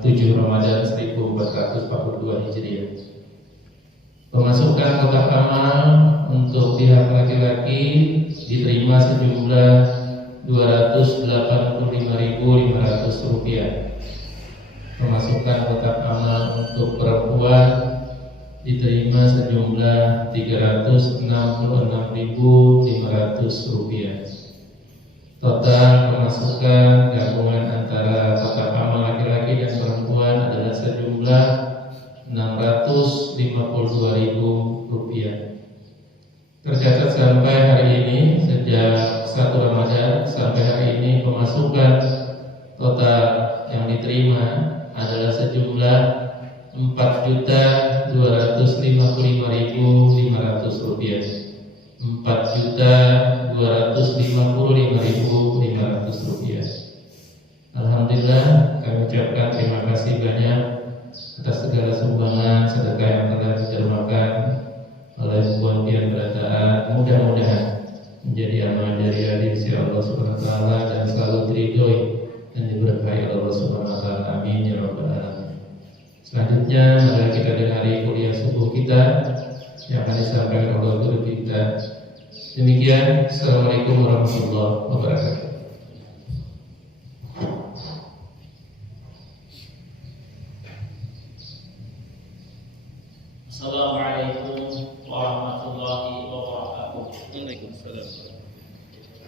7 Ramadan 1442 Hijriah. Pemasukan kotak amal untuk pihak laki-laki diterima sejumlah Rp285.500. Pemasukan kotak amal untuk perempuan diterima sejumlah Rp366.500. Total pemasukan gabungan antara kotak amal laki-laki dan perempuan adalah sejumlah Rp652.000. Tercatat sampai hari ini, sejak 1 Ramadan sampai hari ini, pemasukan total yang diterima adalah sejumlah Rp4.255.500. Rp4.255.500. Alhamdulillah, kami ucapkan terima kasih banyak atas segala sumbangan sedekah yang telah ditermakan oleh Puan Pian Berataan. Mudah-mudahan menjadi amal jariah di sisi Allah Subhanahu wa taala dan selalu diridhoi dan diberkahi Allah Subhanahu wa taala. Amin ya rabbal alamin. Selanjutnya mari kita dengar kuliah subuh kita yang akan disampaikan oleh guru kita. Demikian, Assalamualaikum warahmatullahi wabarakatuh. Assalamualaikum warahmatullahi wabarakatuh. Waalaikumsalam.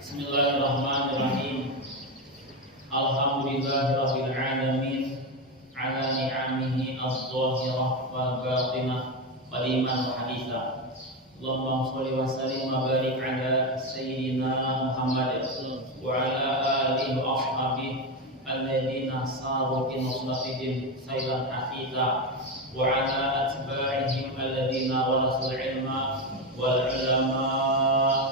Bismillahirrahmanirrahim. Alhamdulillahirabbil alamin ala ni'amihi adh-dhahirah wal batinah qadiman wa haditha. Allahumma shalli wa sallim wa barik ala sayyidina Muhammad wa ala alihi wa ashabihi alladhina saru bi nusratihim sayran hafidha wa ala atba'ihim alladhina warasul ilma wal ulama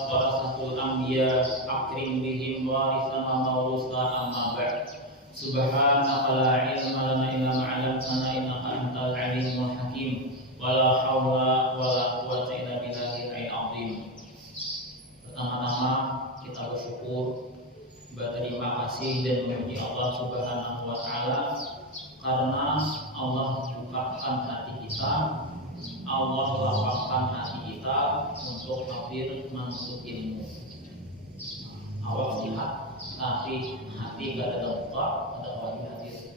warasatul anbiya akrim bihim warithana mawrusa amma ba'd. Subhanaka la ilma lana illa ma 'allamtana innaka antal alimul hakim. Wala haula wala quwwata illa billahil azim. Pertama-tama kita bersyukur, berterima kasih dan memuji Allah Subhanahu wa taala karena Allah bukakan hati kita, Allah lapangkan hati kita untuk hadir menuntut ilmu. Awal sehat, tapi hati gak ada terbuka, ada lagi hadir.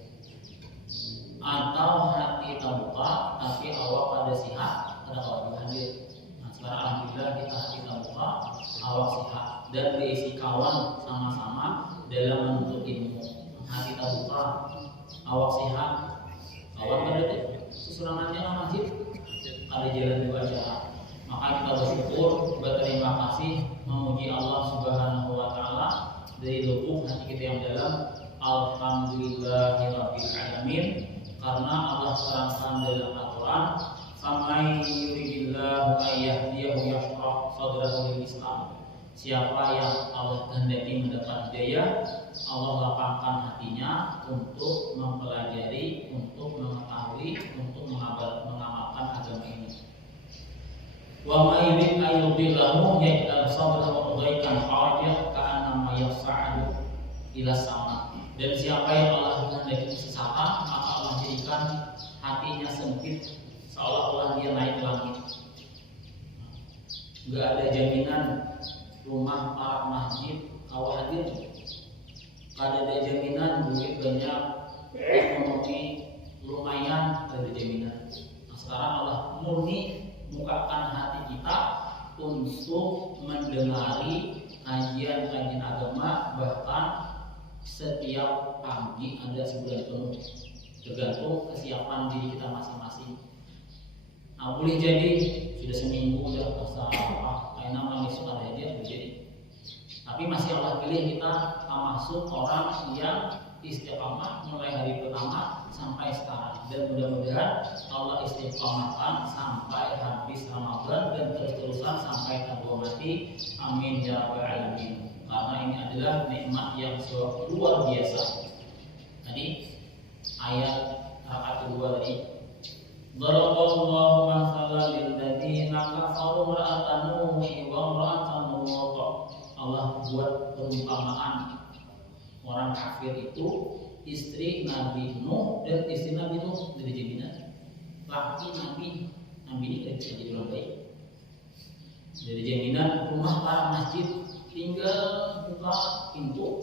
Atau hati terbuka tapi awak pada sehat, ada orang hadir. Nah, sekarang alhamdulillah kita hati terbuka, awak sehat dan berisi kawan sama-sama dalam menuntut ilmu. Hati terbuka, awak sehat, awak berarti susulanannya masjid, ada jalan dua acara. Maka kita bersyukur, berterima kasih, memuji Allah Subhanahu wa taala dari lubuk hati kita yang dalam. Alhamdulillahirabbil alamin. Karena Allah terangkan dalam Al-Quran, "Faman yuridillahu ayyahdiyahu yashrah sadrahu lil Islam." Siapa yang Allah kehendaki mendapat hidayah, Allah lapangkan hatinya untuk mempelajari, untuk mengetahui, untuk mengamalkan agama ini. Wa may yurid ayyudillahu yaj'al sadrahu dhayqan harajan ka'annama yas'adu ila sama. Dan siapa yang Allah kehendaki sesat, maka Allah jadikan hatinya sempit seolah-olah dia naik ke langit. Enggak ada jaminan rumah para masjid awal hadir. Enggak ada jaminan duit banyak, ekonomi lumayan, enggak ada jaminan. Nah, sekarang Allah murni bukakan hati kita untuk mendengari kajian-kajian agama, bahkan setiap pagi ada sebulan penuh, tergantung kesiapan diri kita masing-masing. Nah, boleh jadi sudah seminggu udah puasa kayak nama besok ada aja boleh jadi. Tapi masih Allah pilih kita termasuk orang yang istiqamah mulai hari pertama sampai sekarang, dan mudah-mudahan Allah istiqamahkan sampai habis Ramadan dan terus-terusan sampai tabur mati. Amin ya rabbal alamin. Karena ini adalah nikmat yang luar biasa. Tadi ayat rakaat kedua tadi, Daraballahu mathalan lil ladzina kafaru ra'atan Nuh wa ra'atan Lut. Allah buat perumpamaan orang kafir itu istri Nabi Nuh dan istri Nabi Nuh dari jaminan laki Nabi ini tidak bisa jadi orang baik. Dari jaminan rumah para masjid tinggal buka pintu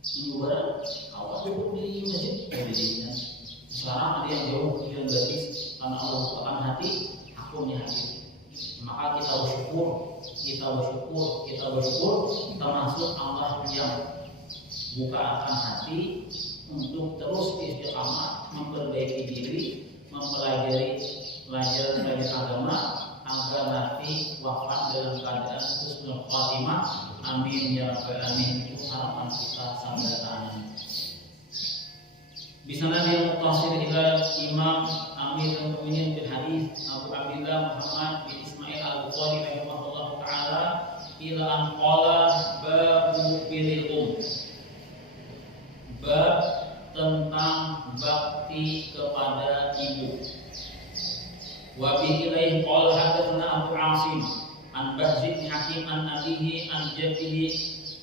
menyuara awas dulu di masjid dari jaminan. Sekarang ada yang jauh yang gratis karena Allah bukakan hati, akunnya hati. Maka kita bersyukur, termasuk Allah yang bukakan hati untuk terus istiqamah memperbaiki diri, mempelajari agama agar nanti wafat dalam keadaan husnul khatimah. Amin ya rabbal alamin. Itu harapan kita sampai saat ini. Bisa Nabi Mutasir ila Imam Amirul Mukminin bil Hadis Abu Abdillah Muhammad bin Ismail Al-Bukhari rahimahullah taala ila an qala babu birrul bab tentang bakti kepada ibu. Wa bi ilaihi qala hadatsana Abu Asim an Bahz bin Hakim an abihi an jaddihi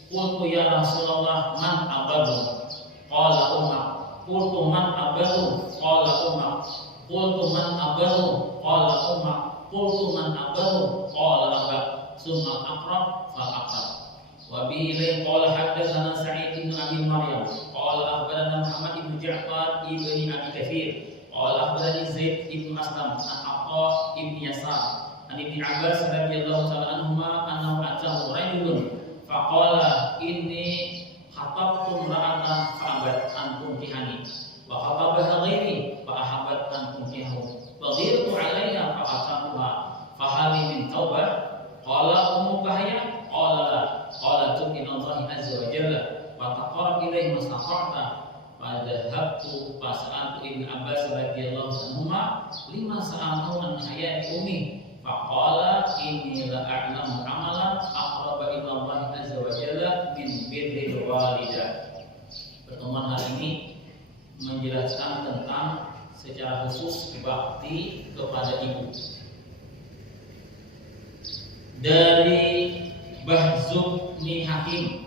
qultu ya Rasulullah man abadu qala umma qultu man abadu qala umma qultu man abadu qala umma qultu man abadu qala abba summa aqrab fa aqrab. Wa bi ilaihi qala hadatsana Sa'id bin Abi Maryam qala akhbarana Muhammad bin Ja'far ibn Abi Katsir qala akhbarani Zaid bin Aslam an Aqqa bin Yasar an Ibnu Abbas radhiyallahu ta'ala anhuma annahu atahu rajulun faqala inni khatabtu imra'atan fa'abat an tunkihani wa khatabaha ghairi fa ahabbat an tunkihahu wa ghirtu 'alayha fa atamuha fa hal min taubah qala ummuka hayya qala la qala tub ila Allah azza wa jalla wa taqarrab ilayhi mastata'ta fa dhahabtu fa sa'altu Ibnu Abbas radhiyallahu anhuma lima sa'altu an hayati ummi faqala inni la a'lamu amalan aqraba ila Allah azza wa jalla min birril walidah. Pertemuan hari ini menjelaskan tentang secara khusus bakti kepada ibu. Dari Bahzub bin Hakim,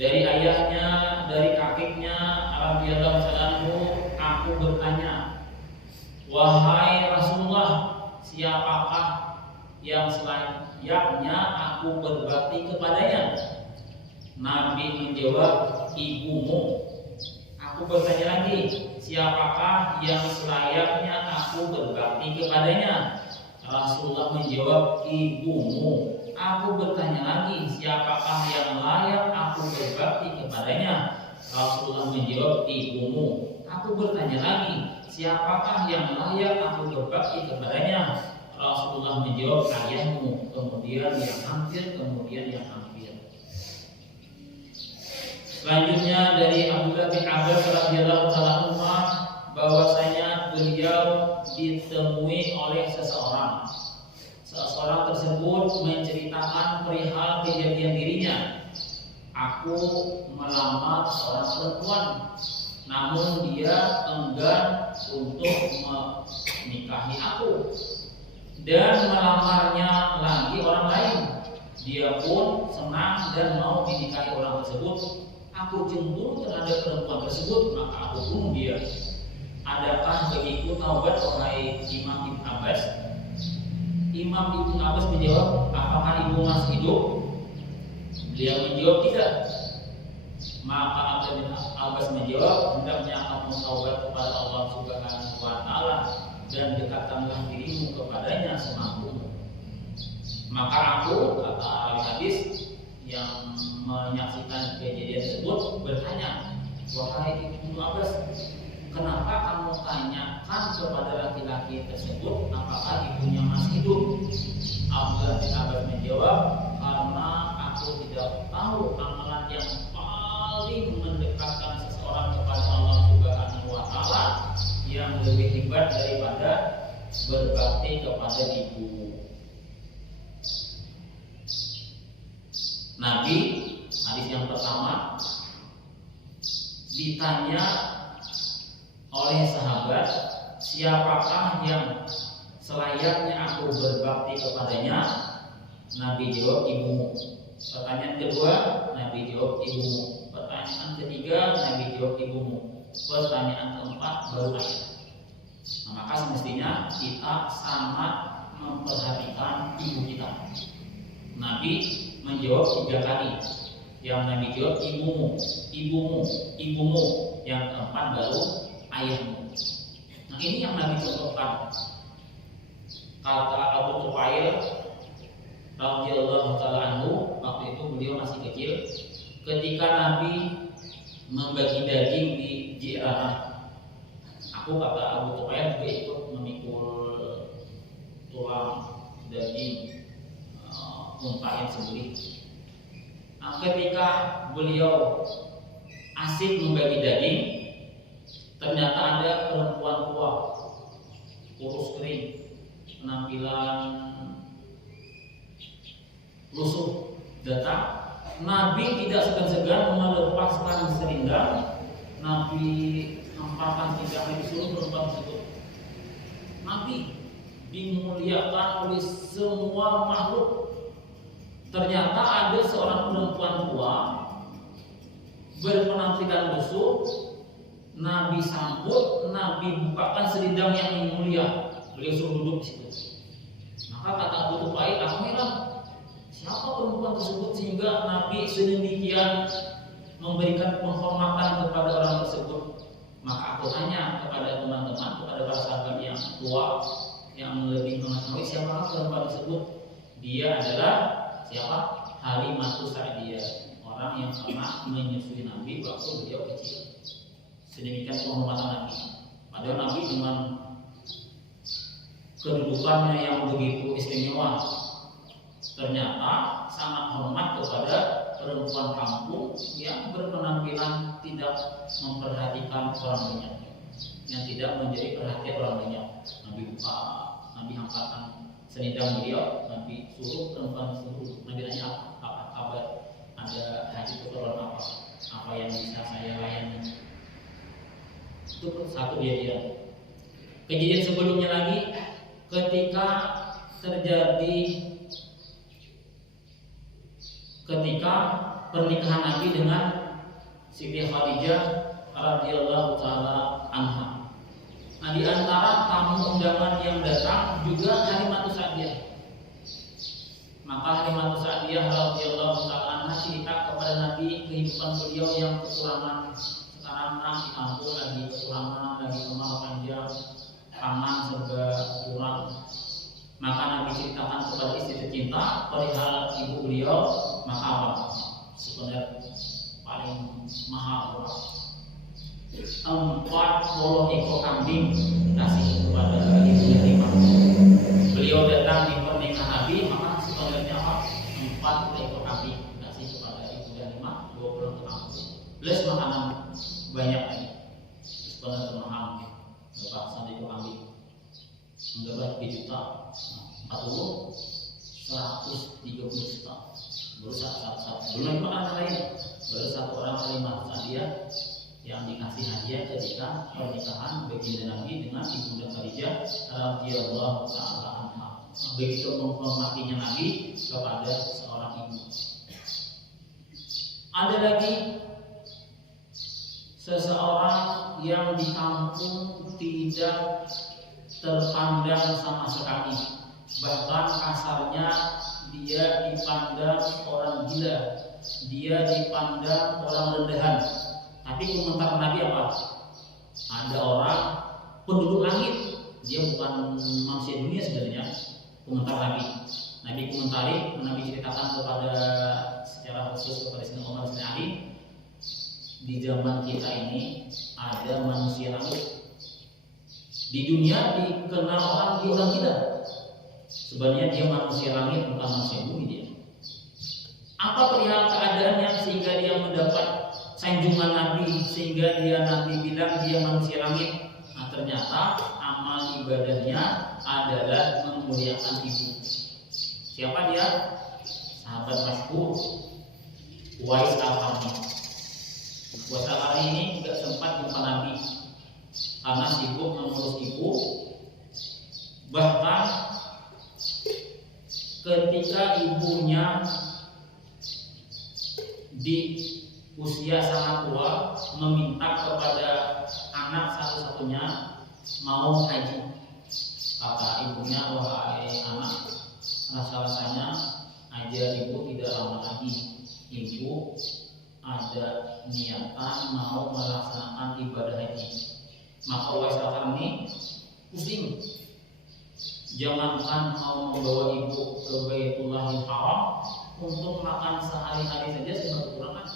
dari ayahnya, dari kakeknya radhiyallahu anhu, aku bertanya, wahai Rasulullah, siapakah yang selayaknya aku berbakti kepadanya? Nabi menjawab, ibumu. Aku bertanya lagi, siapakah yang selayaknya aku berbakti kepadanya? Rasulullah menjawab, ibumu. Aku bertanya lagi, siapakah yang layak aku berbakti kepadanya? Rasulullah menjawab, ibumu. Aku bertanya lagi, siapakah yang layak aku berbakti kepadanya? Rasulullah menjawab, ayahmu. Kemudian yang hampir, kemudian yang hampir. Selanjutnya dari Abdullah bin Abbas radhiyallahu ta'ala anhu bahwasanya beliau ditemui oleh seseorang. Seseorang tersebut menceritakan perihal kejadian dirinya. Aku melamar seorang perempuan, namun dia enggan untuk menikahi aku dan melamarnya lagi orang lain. Dia pun senang dan mau dinikahi orang tersebut. Aku cemburu terhadap perempuan tersebut, maka aku bunuh dia. Adakah bagiku taubat, wahai Imam Ibn Abbas? Imam Ibn Abbas menjawab, apakah ibu masih hidup? Beliau menjawab, tidak. Maka Abdullah bin Abbas menjawab, hendaknya kamu taubat kepada Allah Subhanahu wa taala dan dekatkanlah dirimu kepadanya semampumu. Maka aku, kata ahli hadis yang menyaksikan kejadian tersebut, bertanya, wahai Ibnu Abbas, kenapa kamu tanyakan kepada laki-laki tersebut apakah ibunya masih hidup? Abdullah bin Abbas menjawab, karena aku tidak tahu amalan yang paling mendekatkan seseorang kepada Allah Subhanahu wa taala yang lebih hebat daripada berbakti kepada ibu. Nabi, hadis yang pertama, ditanya oleh sahabat, siapakah yang selayaknya aku berbakti kepadanya? Nabi jawab, ibumu. Pertanyaan kedua, Nabi jawab, ibumu. Pertanyaan ketiga, Nabi jawab, ibumu. Pertanyaan keempat baru ayah. Nah, maka semestinya kita sangat memperhatikan ibu kita. Nabi menjawab 3 kali. Yang Nabi jawab ibumu, ibumu, ibumu. Yang keempat baru ayahmu. Nah, ini yang Nabi contohkan. Kata Abu Tufail radhiyallahu taala anhu, waktu itu beliau masih kecil, ketika Nabi membagi daging di Ji'rana. Aku kata Abu Tufail juga ikut memikul tulang daging unta yang sembelih. Nah, ketika beliau asik membagi daging, ternyata ada perempuan tua, kurus kering, penampilan lusuh, datang. Nabi tidak segan-segan melepaskan selendang. Nabi nampakkan tidak disuruh perempuan tersebut. Nabi dimuliakan oleh semua makhluk. Ternyata ada seorang perempuan tua berpenampilan lusuh. Nabi sambut, Nabi bukakan selendang yang mulia. Beliau suruh duduk di situ. Maka kata Abu Tufail, aku heran, siapa perempuan tersebut sehingga Nabi sedemikian memberikan penghormatan kepada orang tersebut. Maka aku tanya kepada teman-teman, kepada para sahabat yang tua, yang lebih mengetahui siapa perempuan tersebut. Dia adalah siapa? Halimatus Sa'diyah, orang yang pernah menyusui Nabi waktu beliau kecil. Sedemikian penghormatan Nabi. Padahal Nabi dengan kedudukannya yang begitu istimewa, ternyata sangat hormat kepada perempuan kampung yang berpenampilan tidak memperhatikan orang banyak, yang tidak menjadi perhatian orang banyak. Nabi buka, Nabi angkatkan selendang beliau, Nabi suruh perempuan tersebut. Nabi tanya apa kabar, ada hajat keperluan apa yang bisa saya layani. Itu satu kejadian. Kejadian sebelumnya lagi, ketika pernikahan Nabi dengan Siti Khadijah radhiyallahu taala anha. Nah, di antara tamu undangan yang datang juga Halimatus Sa'diyah. Maka Halimatus Sa'diyah radhiyallahu taala anha cerita kepada Nabi kehidupan beliau yang kekurangan. Sekarang di kampung lagi kekurangan, lagi kemarau panjang, pangan serba kurang. Maka Nabi ceritakan kepada istri tercinta perihal ibu beliau. Maka apa? Sebenarnya paling mahal 40 ekor kambing dikasih kepada ibu Fatimah. Beliau datang di pernikahan Nabi, maka sebenarnya apa? 40 ekor kambing dikasih kepada ibu Fatimah, 20 ekor kambing plus makanan banyak lagi. Sebenarnya mahal, berapa sampai ekor kambing? Mendapat 3 juta, 40, 130 juta. Baru satu. Belum lagi makanan lain. Baru satu orang Halimatus Sa'diyah yang dikasih hadiah ketika pernikahan baginda Nabi dengan ibunda Khadijah radhiyallahu taala anha. Begitu menghormatinya Nabi kepada seorang ibu. Ada lagi seseorang yang di kampung tidak terpandang sama sekali, bahkan kasarnya dia dipandang orang gila, dia dipandang orang rendahan. Tapi komentar Nabi apa? Ada orang penduduk langit, dia bukan manusia dunia sebenarnya. Komentar Nabi komentari, Nabi ceritakan kepada secara khusus kepada Sayyidina Umar bin Ali, di zaman kita ini ada manusia langit. Di dunia dikenal orang dia orang gila. Sebenarnya dia manusia langit, bukan manusia bumi dia. Apa perihal keadaannya sehingga dia mendapat sanjungan Nabi, sehingga Nabi bilang dia manusia langit? Nah, ternyata amal ibadahnya adalah memuliakan ibu. Siapa dia? Sahabat masyhur Uwais al-Qarni. Uwais al-Qarni ini juga sempat jumpa Nabi karena sibuk mengurus ibu. Bahkan ketika ibunya di usia sangat tua meminta kepada waktunya mau haji. Kata ibunya, wahai anak, rasa-rasanya ajar ibu tidak lama lagi. Ibu ada niatan mau melaksanakan ibadah haji. Maka Uwais Al-Qarni pusing. Jangankan mau membawa ibu ke Baitullahil Haram untuk makan sehari-hari saja sudah kekurangan.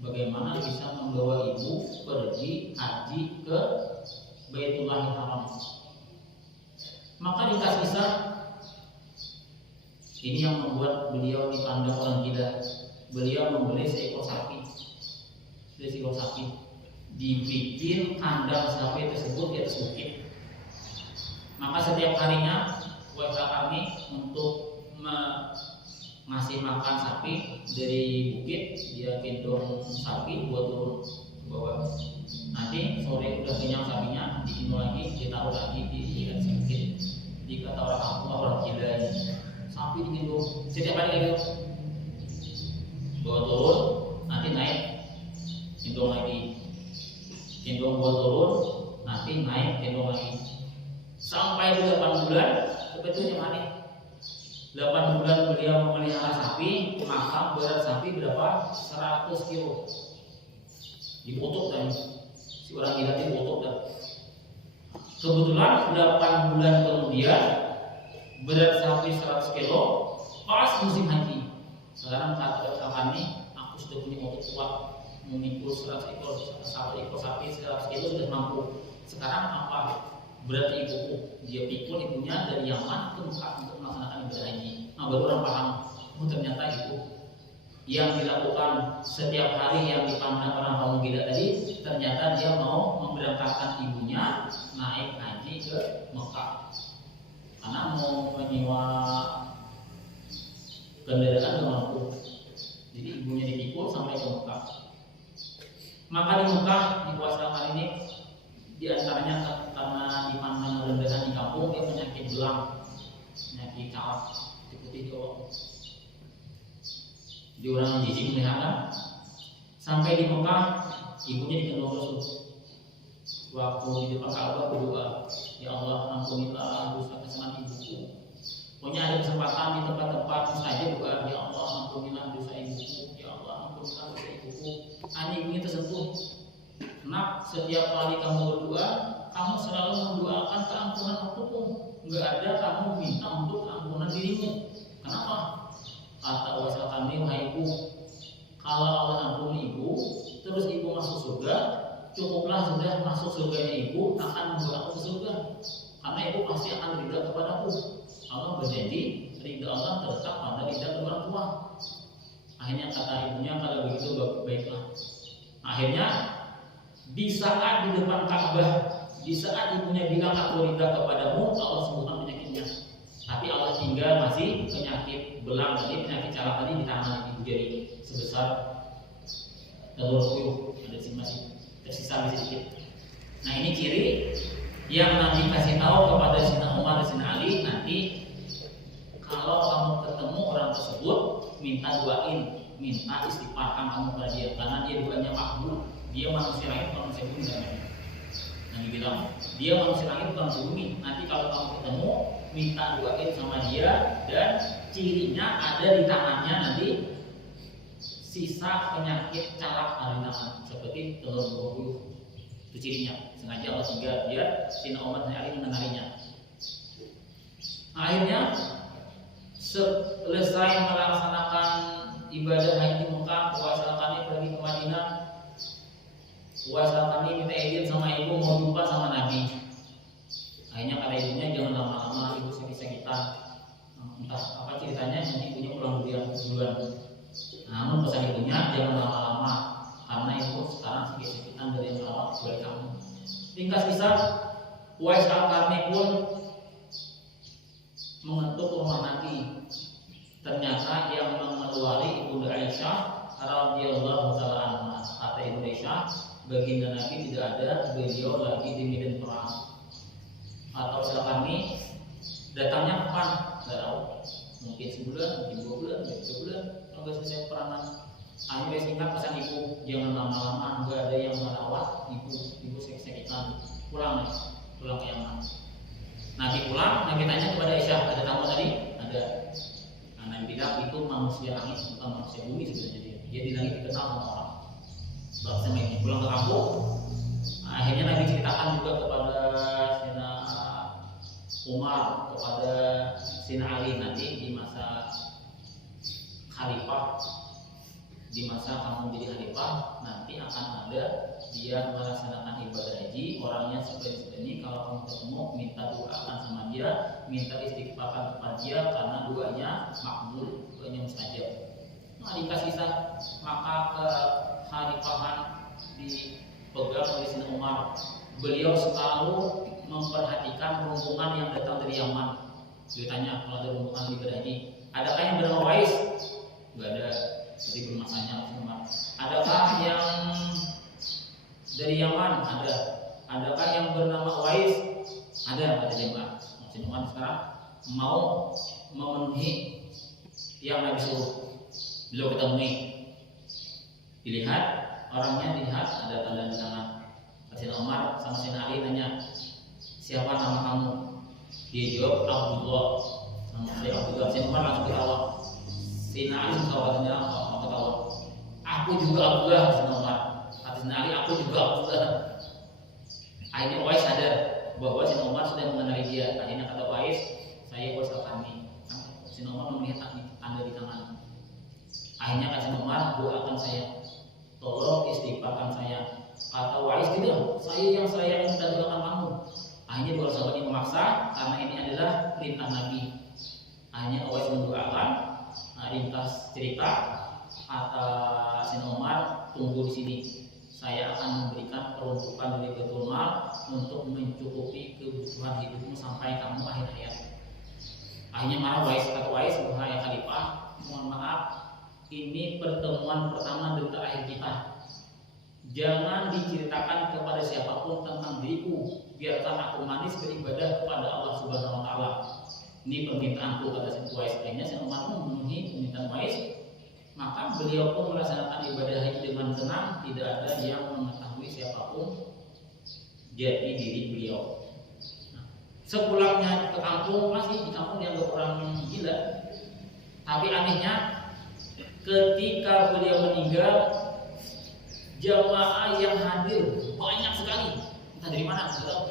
Bagaimana bisa membawa ibu pergi haji ke Baitullahil Haram? Maka dikasih kisah ini yang membuat beliau dipandang orang gila. Beliau membeli seekor sapi, dibikin kandang sapi tersebut di atas bukit. Maka setiap harinya Uwais Al-Qarni untuk ngasih makan sapi dari bukit, dia gendong sapi buat turun ke bawah. Nanti sore udah kenyang sapinya, digendong lagi, ditaruh lagi di atas bukit. Dikata orang kampung, orang gila ini, sapi digendong setiap hari kayak gitu. Bawa turun, nanti naik, gendong lagi, gendong bawa turun, nanti naik, gendong lagi. Sampai 8 bulan, sebetulnya mana? 8 bulan beliau memelihara sapi, maka berat sapi berapa? 100 kilo. Dipotong tadi, si orang gila itu dipotong dah. Kebetulan 8 bulan kemudian berat sapi 100 kilo, pas musim haji. Sekarang kata kami, aku sudah punya motor kuat, memikul 100 ekor sapi 100 kilo sudah mampu. Sekarang apa? Berarti ibuku, dia pikul ibunya dari Yaman ke Mekah untuk melaksanakan ibadah haji. Nah baru orang paham, oh ternyata itu yang dilakukan setiap hari yang dipandang orang kaum gila tadi, ternyata dia mau memberangkatkan ibunya naik haji ke Mekah. Karena mau menyewa kendaraan nggak mampu, jadi ibunya dipikul sampai ke Mekah. Maka di Mekah di puasa kali ini di antaranya karena dipandang rendahan di kampung, dia penyakit belang, penyakit calak, putih doang. Di orang jijik melihatnya. Sampai di Mekah, ibunya digendong Rasul. Waktu di depan Ka'bah berdoa, ya Allah ampunilah dosa kesalahan ibuku. Pokoknya ada kesempatan di tempat-tempat mustajab doa, ya Allah ampunilah dosa ibuku, ya Allah ampunilah dosa ibuku. Ani ibunya tersentuh. Nak, setiap kali kamu berdoa, kamu selalu mendoakan keampunan untukmu. Enggak ada kamu minta untuk keampunan dirimu. Kenapa? Kata Uwais Al-Qarni, wahai ibu, kalau Allah ampuni ibu, terus ibu masuk surga, cukuplah sudah masuk surganya ibu akan membawa aku ke surga. Karena ibu pasti akan ridha kepadaku. Allah berjanji, ridha Allah terletak pada ridha orang tua. Akhirnya kata ibunya, kalau begitu baiklah. Akhirnya di saat di depan Ka'bah, di saat ibunya bilang aku ridha kepadamu, Allah sembuhkan penyakitnya. Tapi Allah tinggal masih penyakit belang tadi, penyakit calak tadi di tangan ibu jari sebesar telur puyuh, ada sih masih tersisa sedikit. Nah ini ciri yang nanti kasih tahu kepada Sayyidina Umar dan Sayyidina Ali, nanti kalau kamu ketemu orang tersebut, minta doain, minta istighfarkan kamu kepada dia, karena dia doanya makbul. Dia manusia langit, manusia bumi namanya. Nabi bilang, dia manusia langit, manusia bumi. Nanti kalau kamu ketemu, minta doain sama dia, dan cirinya ada di tangannya nanti sisa penyakit calak ada di tangan, seperti telur puyuh. Itu cirinya. Sengaja Allah tinggal biar Sayyidina Umar dan Ali mengenalinya. Akhirnya selesai melaksanakan ibadah haji Mekah, Uwais Al-Qarni pergi ke Madinah. Uwais Al-Qarni minta izin sama ibu mau jumpa sama Nabi. Akhirnya kata ibunya, jangan lama-lama, ibu sakit-sakitan. Entah apa ceritanya, nanti ibunya pulang duluan. Namun pesan ibunya, jangan lama-lama, karena ibu sekarang sakit-sakitan dari yang merawat buat kamu. Ringkas kisah, Uwais Al-Qarni pun mengetuk rumah Nabi. Ternyata yang mengeluari Ibunda Aisyah radhiyallahu taala anha. Kata Ibu Aisyah, baginda Nabi tidak ada, beliau lagi di medan perang. Atau Al-Qarni datangnya kapan? Tidak tahu. Mungkin sebulan, mungkin 2 bulan, mungkin 3 bulan. Kalau selesai perangan. Akhirnya singkat pesan ibu, jangan lama-lama, nggak ada yang merawat ibu sakit-sakitan. Setelah pulang ke kampung, akhirnya Nabi ceritakan juga kepada Sayyidina Umar, kepada Sayyidina Ali nanti di masa khalifah, di masa kamu jadi khalifah nanti akan ada dia melaksanakan ibadah haji, orangnya seperti ini. Kalau kamu ketemu, minta doakan sama dia, minta istighfarkan kepada dia karena doanya makbul, doanya mustajab. Nah, dikasih maka ke khalifahan dipegang oleh Sayyidina Umar. Beliau selalu memperhatikan rombongan yang datang dari Yaman. Dia tanya kalau ada rombongan ibadah haji, adakah yang bernama Wais? Tidak ada. Jadi bermasanya Umar. Adakah yang dari Yaman? Ada. Adakah yang bernama Wais? Ada. Ada jemaah. Maksudnya Umar sekarang mau memenuhi yang Nabi suruh. Beliau ketemui, dilihat orangnya, dilihat ada tanda di tangan. Sayyidina Umar sama Sayyidina Ali nanya, siapa nama kamu? Dia jawab Abdullah. Nama saya Abdullah. Sayyidina Umar langsung ketawa. Sayyidina Ali katanya ketawa. Aku juga Abdullah. Sayyidina Umar. Sayyidina Ali, aku juga Abdullah. Akhirnya Wais sadar bahwa Sayyidina Umar sudah mengenali dia. Akhirnya kata Wais, saya Wais Al-Qarni. Sayyidina Umar melihat tanda di tangan. Akhirnya kata Umar, doakan saya, tolong istighfarkan saya. Kata Wais, tidak, saya yang minta doakan kamu. Akhirnya dua sahabat ini memaksa karena ini adalah perintah Nabi. Akhirnya Wais mendoakan, ringkas cerita, kata Sayyidina Umar, tunggu di sini. Saya akan memberikan peruntukan dari Baitul Mal untuk mencukupi kebutuhan hidupmu sampai kamu akhir hayat. Akhirnya marah Wais, kata Wais, wahai khalifah, mohon maaf, ini pertemuan pertama dan terakhir kita. Jangan diceritakan kepada siapapun tentang diriku. Biarkan aku manis beribadah kepada Allah Subhanahu Wa Taala. Ini permintaanku, kata Sayyidina Wais. Akhirnya Sayyidina Umar memenuhi permintaan Wais. Maka beliau pun melaksanakan ibadah haji dengan tenang. Tidak ada yang mengetahui siapapun jati diri beliau. Sepulangnya ke kampung, masih di kampung dianggap orang gila. Tapi anehnya, ketika beliau meninggal, jamaah yang hadir banyak sekali. Entah dari mana, tidak tahu.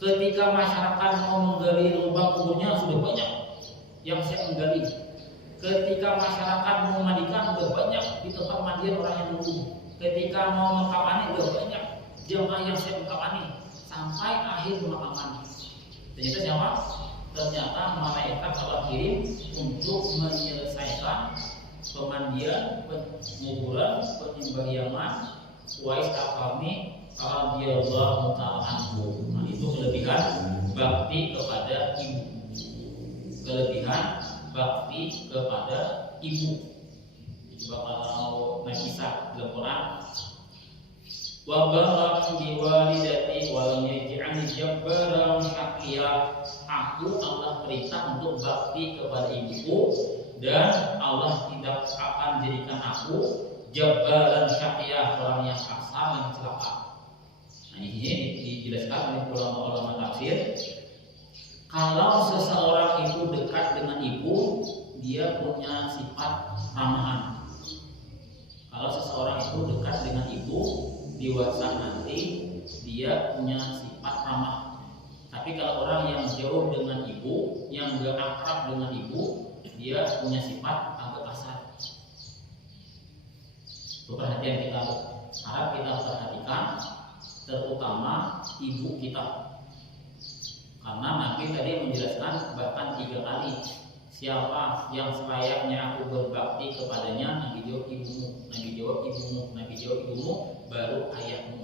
Ketika masyarakat mau menggali lubang kuburnya, sudah banyak yang siap menggali. Ketika masyarakat mau memandikan, sudah banyak di tempat mandian orang yang menunggu. Ketika mau mengkapani, sudah banyak jamaah yang siap mengkapani. Sampai akhir pemakaman. Ternyata siapa? Ternyata malaikat Allah kirim untuk menyelesaikan pemandian, penguburan, penyembahyangan Wais Al-Qarni radhiyallahu ta'ala anhu. Nah, itu kelebihan bakti kepada ibu. Kelebihan bakti kepada ibu. Coba kalau Nafisah dalam Quran, wa barran bi walidati wa lam yaj'alni jabbaran syaqiyya. Aku Allah perintah untuk bakti kepada ibuku dan Allah tidak akan jadikan aku jabbaran syaqiyya, orang yang kasar dan celaka. Nah, ini dijelaskan oleh ulama-ulama tafsir. Kalau seseorang itu dekat dengan ibu, dia punya sifat ramahan. Kalau seseorang itu dekat dengan ibu, dewasa nanti dia punya sifat ramah. Tapi kalau orang yang jauh dengan ibu, yang gak akrab dengan ibu, dia punya sifat agak kasar. Perhatian kita harap kita perhatikan, terutama ibu kita. Karena Nabi tadi menjelaskan bahkan 3 kali, siapa yang selayaknya aku berbakti kepadanya, Nabi jawab ibumu, Nabi jawab ibumu, Nabi jawab ibumu, baru ayahmu.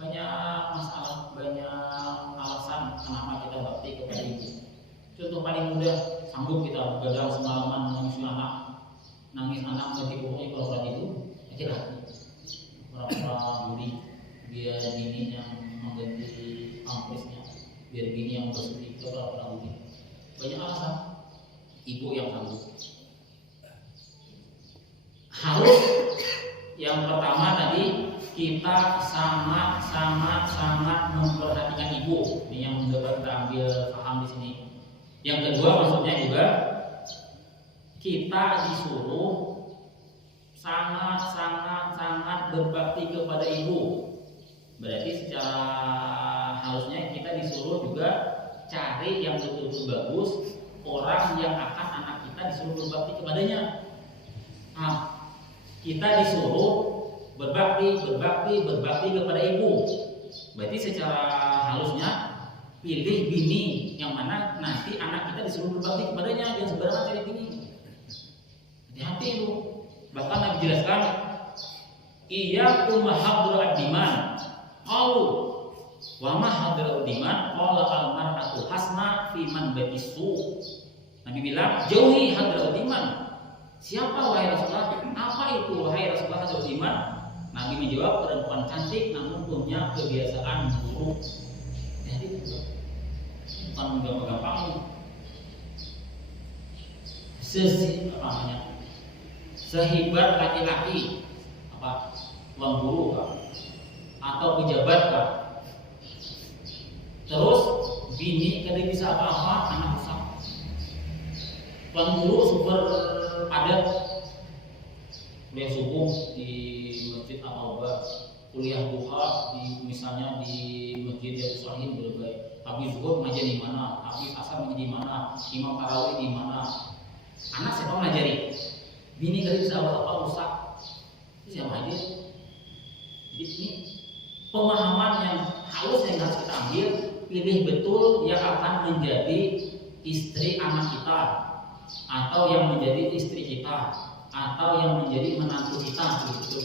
Banyak masalah, banyak alasan kenapa kita bakti kepada ibu. Contoh paling mudah, sanggup kita begadang semalaman nangis anak nanti pokoknya kalau orang itu aja lah. Orang-orang budi, biar bini yang mengganti pampersnya, biar bini yang bersih, kita orang-orang budi. Banyak alasan. Ibu yang sanggup. Harus yang pertama tadi kita sangat memperhatikan ibu. Ini yang dapat kita ambil paham di sini. Yang kedua maksudnya juga kita disuruh sangat berbakti kepada ibu. Berarti secara halusnya kita disuruh juga cari yang betul-betul bagus, orang yang akan anak kita disuruh berbakti kepadanya. Nah, kita disuruh berbakti kepada ibu. Berarti secara halusnya pilih bini yang mana nanti anak kita disuruh berbakti kepadanya, jangan sembarangan cari bini. Hati-hati itu. Bahkan Nabi jelaskan, iyyakum mahabdur ad-diman. Qalu wa mahabdur ad-diman qala al-mar'atu hasna fi man baqisu. Nabi bilang, jauhi hadrat ad-diman. Siapa wahai Rasulullah? Apa itu wahai Rasulullah hadrat ad-diman? Nabi menjawab, perempuan cantik namun punya kebiasaan buruk. Jadi bukan gampang-gampang. Sehebat laki-laki apa tuan guru kah? Atau pejabat kah? Terus bini kada bisa apa-apa, anak rusak. Tuan guru super padat, kuliah subuh di masjid Al-Awba, kuliah duha di misalnya di masjid Riyadhus Shalihin berbagai. Habis zuhur ngajar di mana? Habis asar ngajar di mana? Imam tarawih di mana? Anak siapa ngajari? Bini kali bisa apa rusak. Itu siapa aja? Jadi ini pemahaman yang halus yang harus kita ambil. Pilih betul yang akan menjadi istri anak kita, atau yang menjadi istri kita, atau yang menjadi menantu kita, begitu.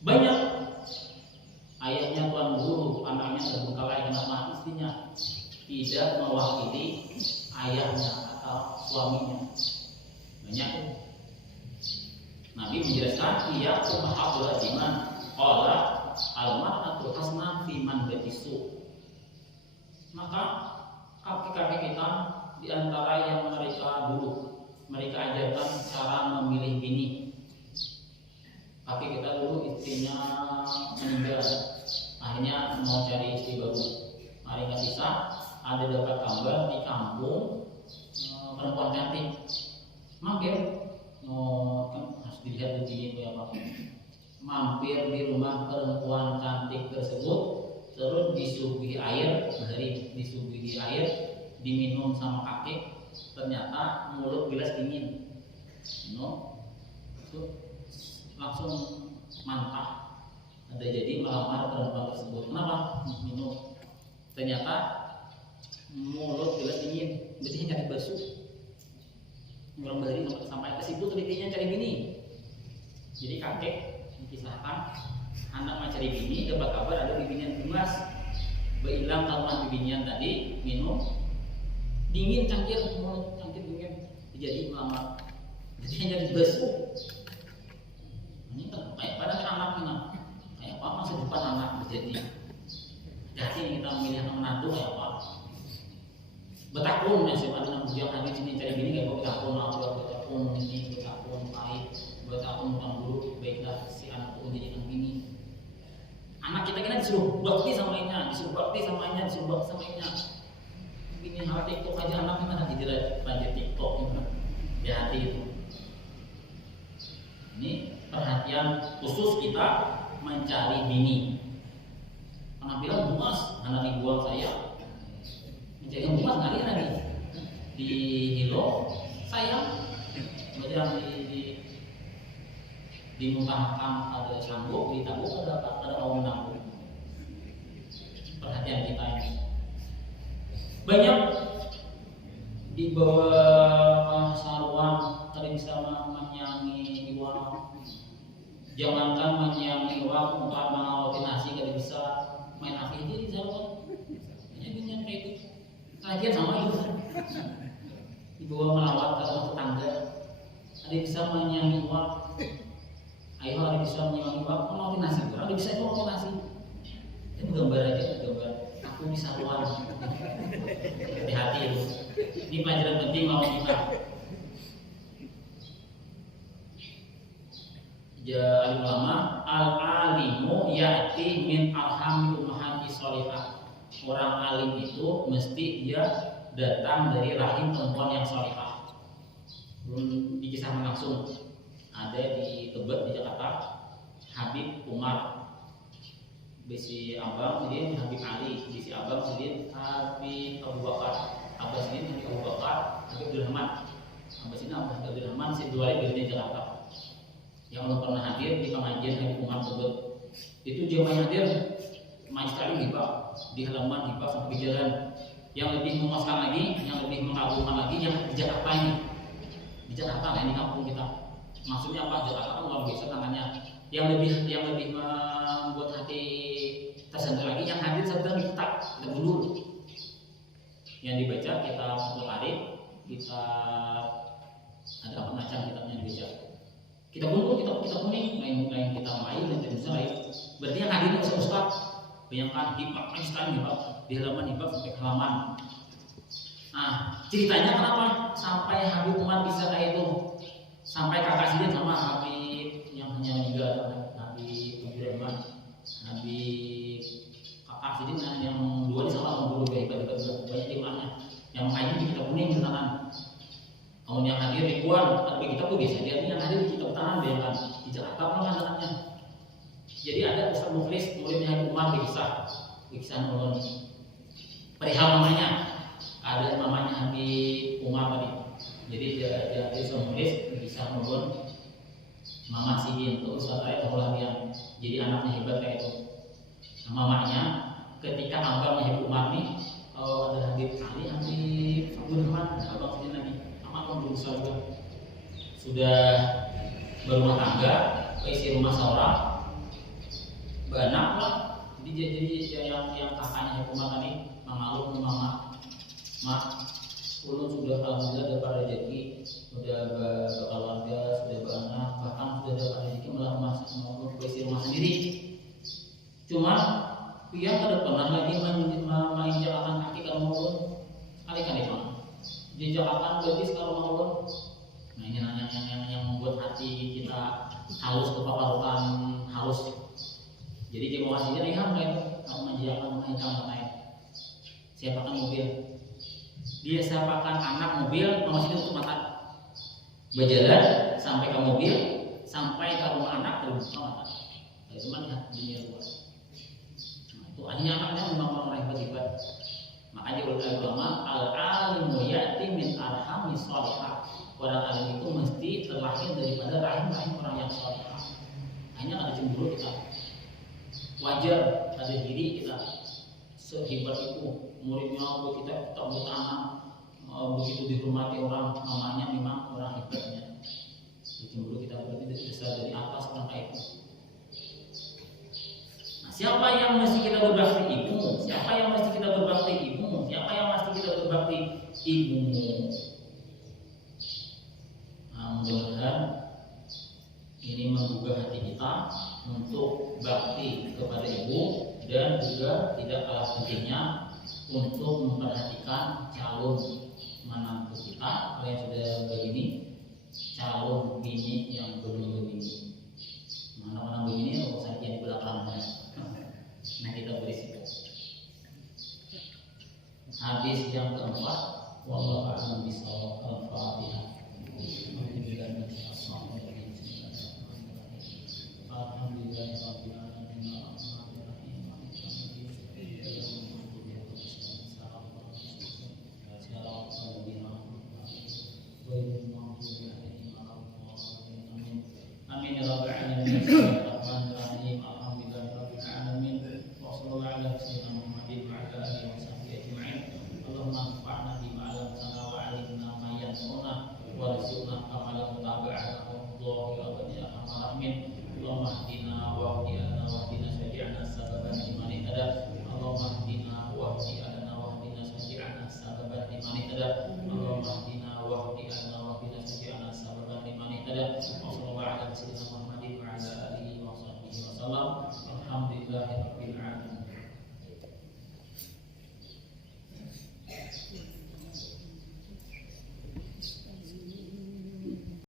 Banyak ayahnya tuan guru, anaknya terbengkalai karena istrinya tidak mewakili ayahnya atau suaminya. Banyak. Nabi menjelaskan, iya mahabdur ad-diman qala al-mar'atu hasna fi man baqisu. Maka kakek-kakek kita di antara yang mereka dulu mereka ajarkan cara memilih bini. Kakek kita dulu istrinya meninggal, akhirnya mau cari istri baru. Hari nggak bisa, ada dapat kabar di kampung perempuan cantik. Mampir, kan harus dilihat begini itu apa. Mampir di rumah perempuan cantik tersebut, terus disuguhi air, disuguhi air, diminum sama kakek. Ternyata mulut gelas dingin, itu langsung mantap. Ada jadi melamar perempuan tersebut. Kenapa? Minum. Ternyata mulut gelas dingin, berarti cari basuh. Orang dari sampai ke situ telitinya cari bini. Jadi kakek dikisahkan anak mencari bini, dapat kabar ada bibinian gemas. Beilang kalau bibinian tadi minum dingin cangkir, mulut cangkir dingin, jadi melamar. Jadi jadi basuh. Ini kan kayak pada anak ini, kayak apa masa depan anak menjadi. Jadi kita memilih anak menantu kayak apa? Betakun ya sih, ada yang hadis ini cari bini kayak betakun, betakun ini, betakun pahit, betakun utang dulu, baiklah si anak itu menjadikan bini. Anak kita kena disuruh bakti sama inya, disuruh bakti sama inya, disuruh bakti sama inya. Bini hal TikTok aja anak kita nanti jelas lanjut TikTok gitu. Ya hati itu. Ini perhatian khusus kita mencari bini. Anak bilang bumas, anak dibuang saya. Jadi bumas kali lagi di Hilo sayang, kemudian di mutahakam ada sanggup, di tabuk ada kaum nanggung. Perhatian kita ini banyak di bawah saluan tadi bisa menyanyi iwan. Jangankan menyanyi iwan, untuk mengawati nasi kada bisa main api di saluan. Jadi yang kayak itu. Kajian sama itu dibawa melawat ke rumah tetangga, ada bisa menyanyi uang, ayo ada bisa menyanyi uang, mau nasi, ada bisa itu mau nasi, itu gambar aja, gambar aku bisa uang, hati-hati itu, ini pelajaran penting mau kita. Ya ulama al-alimu ya'ti min alhamil ummahati sholihah. Orang alim itu mesti dia datang dari rahim perempuan yang sholihah. belum dikisahkan langsung. Ada di Tebet di Jakarta, Habib Umar, bisi abang sidin Habib Ali, bisi abang sidin Habib Abu Bakar, abang sidin Habib Abu Bakar, Habib Abdul Rahman, abang sidin Habib Abdul Rahman, si dua di Jakarta. Yang belum pernah hadir di pengajian Habib Umar Tebet, itu jemaah yang hadir majelis hibah di halaman hibah sampai jalan. Yang lebih memuaskan lagi, yang lebih mengagumkan lagi, yang di Jakarta ini, di Jakarta lah, ini kampung kita. Maksudnya apa? Jakarta kan luar biasa tangannya. Yang lebih membuat hati tersentuh lagi, yang hadir sedang di kita dulu. Yang dibaca kita Fathul Arif, kita ada apa macam kitabnya dibaca. Kita kumpul, kita kuning, lain kita main, dan bisa lain. Berarti yang hadir itu Ustaz. Bayangkan hibah, Einstein hibah di halaman hibah sampai halaman. Nah, ceritanya kenapa sampai Habib Umar bisa kayak itu? Sampai kakak sidin sama Habib yang hanya meninggal, Habib Abdul Rahman, Habib kakak sidin yang dua di sama guru hebat banyak imannya. Yang makanya di kitab kuning tentang kamu yang hadir ribuan, tapi kita tuh biasa dia yang hadir di kitab tangan bayangkan di Jakarta mana anaknya. Jadi ada Ustaz Mukhlis muridnya Habib Umar kisah ulun perihal mamanya, ada mamanya Habib Umar tadi. Jadi dia Ustaz Mukhlis kisah ulun mama sidin itu Ustaz Ayatullah yang jadi anaknya hebat kayak itu. Nah, mamanya ketika abang Habib Umar nih ada Habib Ali, Habib Abdul Rahman, abang sidin lagi amat berusaha juga sudah berumah tangga, isi rumah seorang benak lah. Jadi yang kakaknya Habib Umar tadi mengalun mama, mak, ulun sudah alhamdulillah dapat rezeki, sudah berkeluarga, sudah beranak, bahkan sudah dapat rezeki mau isi rumah sendiri. Cuma dia tidak pernah lagi menginjakkan kaki ke rumah ulun, kali-kali bang. Diinjakkan berarti sekarang rumah ulun. Nah ini yang membuat hati kita halus, kepaparutan halus. Jadi dia mau kasihnya lihat kayak kamu menjajakan mengaitkan naik. Siapakan mobil, dia siapakan anak mobil, masih untuk mata berjalan sampai ke mobil, sampai ke rumah anak terbuka mata. Itu mana dunia luar. Nah, itu akhirnya anaknya memang orang hebat-hebat. Makanya ulama al-alimu ya'ti min arhami sholihah. Orang alim itu mesti terlahir daripada rahim orang yang sholihah. Hanya ada cemburu kita. Wajar ada diri kita sehebat itu, muridnya kita bertanam begitu dihormati orang, namanya memang orang hebatnya. Cemburu kita berarti besar dari atas orang kayak itu. Nah, siapa yang mesti kita berbakti ibumu? Siapa yang mesti kita berbakti ibumu? Siapa yang mesti kita berbakti ibumu? Nah, mudah-mudahan ini menggugah hati kita untuk bakti kepada ibu, dan juga tidak kalah pentingnya untuk memperhatikan calon menantu kita kalau yang sudah begini, calon bini yang belum begini. Mana begini oh saya di belakang. Nah kita berisiko. Hadis yang keempat, wallahu a'lam bishawab. Al-Fatihah. Amin ya rabbal alamin. Bismillahirrahmanirrahim. Alhamdulillahirabbil alamin. Wassallallahu ala sayyidina Muhammadin wa ala alihi wa sahbihi ajma'in. Allahumma anfa'na bima 'allamtana wa 'allimna ma yanfa'una warzuqna amalan mutaba'atan Allahi ya arhamar rahimin. Allahumma hdina wa hdina wa hdina syaji'na sababan iman tada. Allahumma hdina wa hdina wa hdina syaji'na sababan iman tada. Allahumma hdina wa hdina wa hdina syaji'na sababan iman tada. Wassallallahu ala sayyidina Muhammadin wa ala alihi wa sahbihi wasallam. Alhamdulillahirabbil alamin.